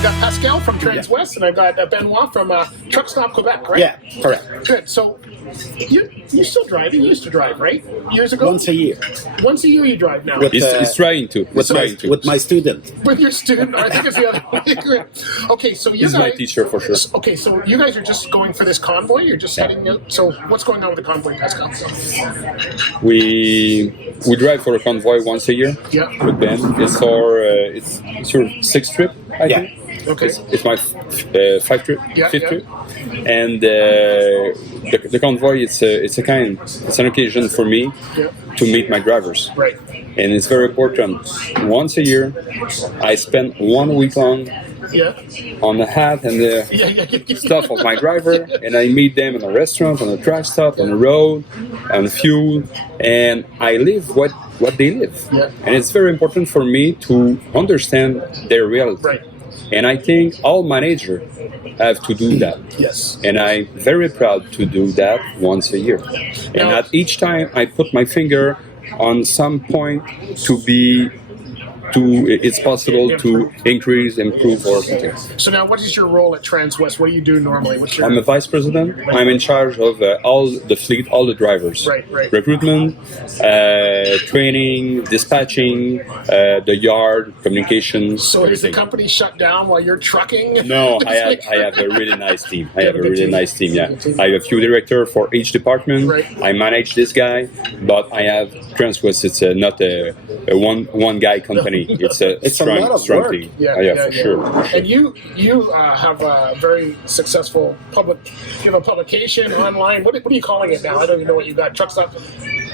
I've got Pascal from Transwest, and I've got Benoit from Truck Stop Quebec, right? Yeah, correct. Good. So you still drive? You used to drive, right? Years ago. Once a year. Once a year you drive now. He's trying to. With my student. With your student, I think it's the other way. Okay, so you He's guys. my teacher for sure. Okay, so you guys are just going for this convoy. You're just heading out. So what's going on with the convoy, Pascal? We drive for a convoy once a year. Yeah. With Ben. It's your sixth trip, I think. Okay. It's my fifth trip. Yeah. And the convoy, it's an occasion for me to meet my drivers. Right. And it's very important. Once a year, I spend 1 week long on the hat and the stuff of my driver, and I meet them in a restaurant, on a truck stop, on the road, on fuel, and I live what they live. Yeah. And it's very important for me to understand their reality. Right. And I think all managers have to do that. Yes. And I'm very proud to do that once a year. And Now, at each time I put my finger on some point it's possible to improve or something. So now, what is your role at Transwest? What do you do normally? I'm a vice president. I'm in charge of all the fleet, all the drivers. Right. Recruitment, training, dispatching, the yard, communications. So everything. is the company shut down while you're trucking? No, I have a really nice team. I have a really nice team, yeah. I have a few directors for each department. Right. I manage this guy, but I have Transwest. It's not a one guy company. It's a strong team. Yeah, for sure. And you have a very successful you have a publication online. What are you calling it now? I don't even know what you got. Truck Stop.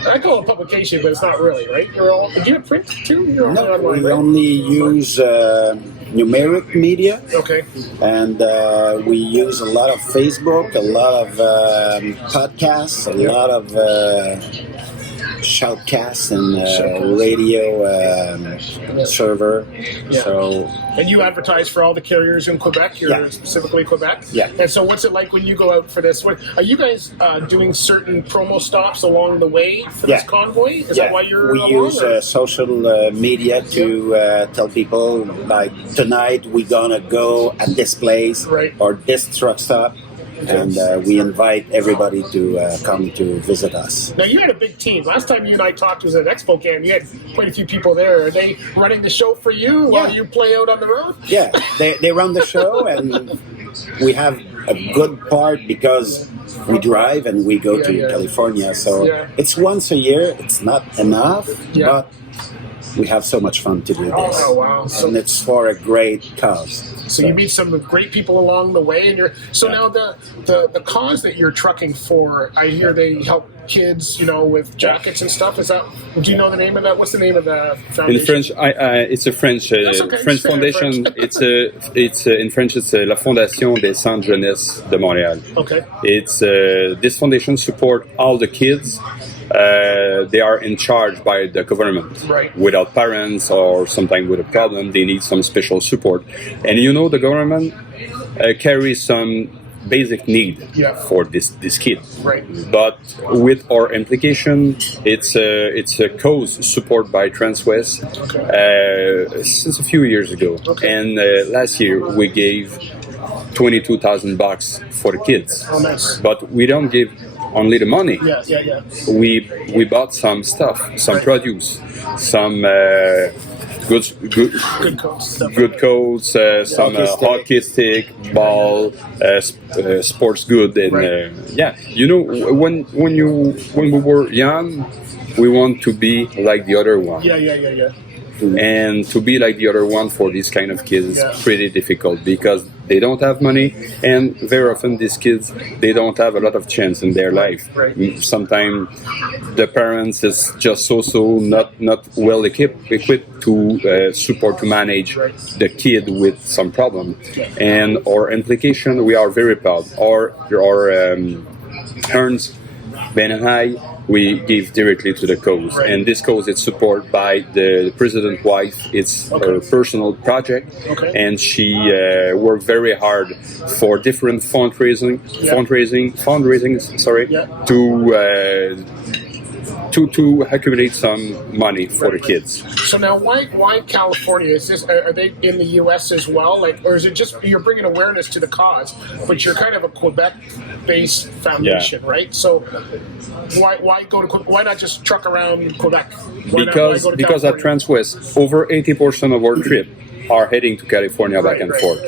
I call it a publication, but it's not really, right? Do you have print too? You're No, online, we right? only use numeric media. Okay. And we use a lot of Facebook, a lot of podcasts, a lot of shoutcasts and radio server. Yeah. So. And you advertise for all the carriers in Quebec. You're specifically Quebec. Yeah. And so, what's it like when you go out for this? Are you guys doing certain promo stops along the way for this convoy? Is that why you're? We use social media to tell people like tonight we're gonna go at this place or this truck stop. And we invite everybody to come to visit us. Now, you had a big team. Last time you and I talked was at Expo Cam. You had quite a few people there. Are they running the show for you while you play out on the road? Yeah, they run the show, and we have a good part because we drive and we go to California. So it's once a year. It's not enough, but we have so much fun to do this. Oh, wow. And it's for a great cause. So you meet some great people along the way, and now the cause that you're trucking for. I hear they help kids, with jackets and stuff. Is that? Do you know the name of that? What's the name of the foundation? In French, it's a French French foundation. It's in French. It's la Fondation des Centres Jeunesse de Montréal. Okay. It's this foundation support all the kids. They are in charge by the government. Without parents or sometimes with a problem, they need some special support. And the government carries some basic need for this kid. But with our implication, it's a cause support by Transwest since a few years ago. And last year we gave $22,000 for the kids. Oh, nice. But we don't give only the money. Yeah. We bought some stuff, some produce, some good coats, some hockey stick, ball, sports good, and when we were young, we want to be like the other one. Yeah. And to be like the other one for these kind of kids is pretty difficult because they don't have money, and very often these kids, they don't have a lot of chance in their life. Sometimes the parents is just not well equipped to support, to manage the kid with some problem. And our implication, we are very proud. Our Ernst, Ben and I, we give directly to the cause. And this cause is supported by the president's wife. It's her personal project. And she worked very hard for different fundraising, to accumulate some money for the kids. So now, why California? Is this are they in the U.S. as well? Like, or is it just you're bringing awareness to the cause, but you're kind of a Quebec-based foundation, right? So why go to Quebec? Why not just truck around Quebec? Because at Transwest, over 80% of our trip are heading to California back and forth.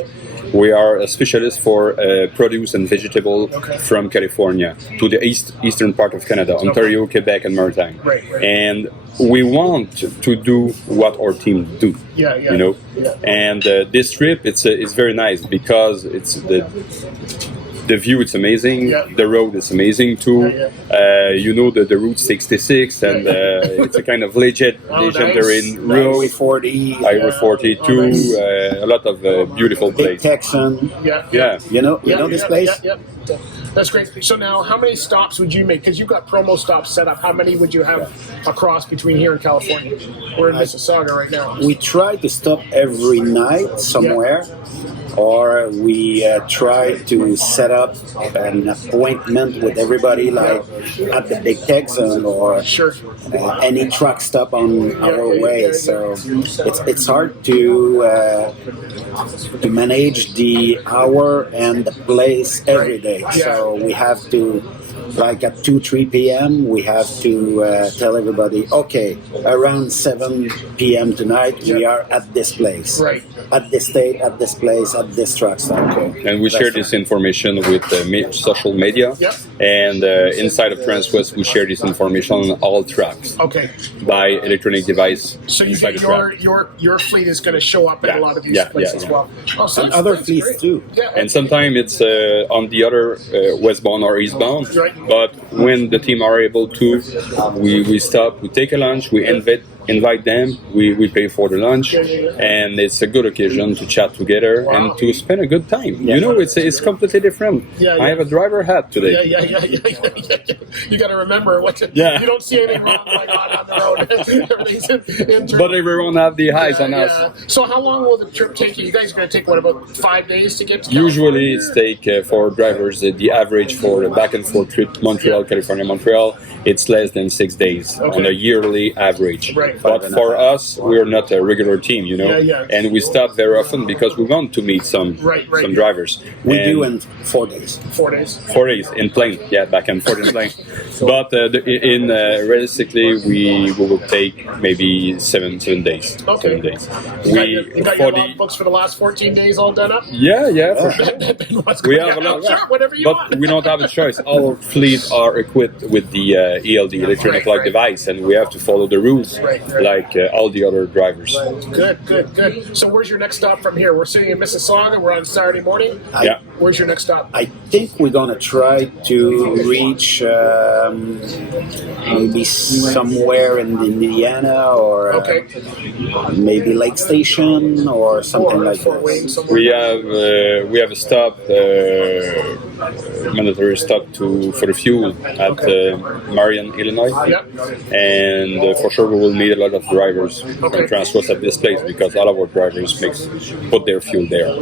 We are a specialist for produce and vegetable from California to the eastern part of Canada, Ontario, Quebec, and Maritime. And we want to do what our team do. You know. And this trip, it's very nice because it's the view is amazing. The road is amazing too. You know the Route 66, and it's a kind of legendary road. Highway 42. A lot of beautiful places. Texan. You know this place. That's great. So now, how many stops would you make? Because you've got promo stops set up. How many would you have across between here and California? We're in Mississauga right now. We try to stop every night somewhere. Or we try to set up an appointment with everybody, like at the Big Texan or any truck stop on our way. So it's hard to manage the hour and the place every day. So we have to, like at 2-3 p.m., we have to tell everybody, okay, around 7 p.m. tonight, we are at this place, at this date, at this place, at this truck stop. And we share this information with social media, and inside of Transwest, we share this information on all trucks by electronic device. So you get your fleet is going to show up at a lot of these places as well. So and other fleets too. And sometimes it's on the other westbound or eastbound. But when the team are able to, we stop, we take a lunch, we invite them, we pay for the lunch, and it's a good occasion to chat together and to spend a good time. You know, it's completely different. I have a driver hat today. You got to remember what you don't see anything wrong going on the road. Everything's in but everyone have the eyes on us. So how long will the trip take you? You guys are going to take, what, about 5 days to get to California? Usually it's take for drivers, the average for the back and forth trip, Montreal, California, Montreal, it's less than 6 days on a yearly average. But for us, we're not a regular team, you know, and we stop very often because we want to meet some drivers. We do in 4 days. 4 days. 4 days in plane, back and forth in plane. But realistically, we will take maybe 7 days. 7 days. You got your logbooks for the last 14 days all done up? Yeah, for sure. We have a lot, but we don't have a choice. Our fleet are equipped with the ELD, electronic log device, and we have to follow the rules like all the other drivers. Good. So where's your next stop from here? We're sitting in Mississauga. We're on Saturday morning. Where's your next stop? I think we're going to try to reach maybe somewhere in Indiana or maybe Lake Station or something like that. We have a stop, mandatory stop for the fuel at Marion, Illinois, and for sure we will meet a lot of drivers from Transwest at this place because all of our drivers put their fuel there.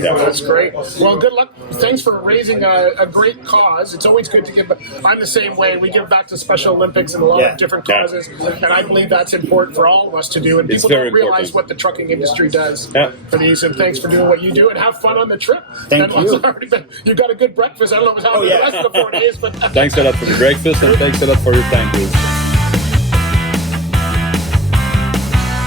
That's great. Well, good luck. Thanks for raising a great cause. It's always good to give. I'm the same way. We give back to Special Olympics and a lot of different causes, and I believe that's important for all of us to do. And people don't realize what the trucking industry does for these. And thanks for doing what you do, and have fun on the trip. Thank you. You got a good breakfast. I don't know how the rest of the 4 days, but thanks a lot for the breakfast, and thanks a lot for your time, dude.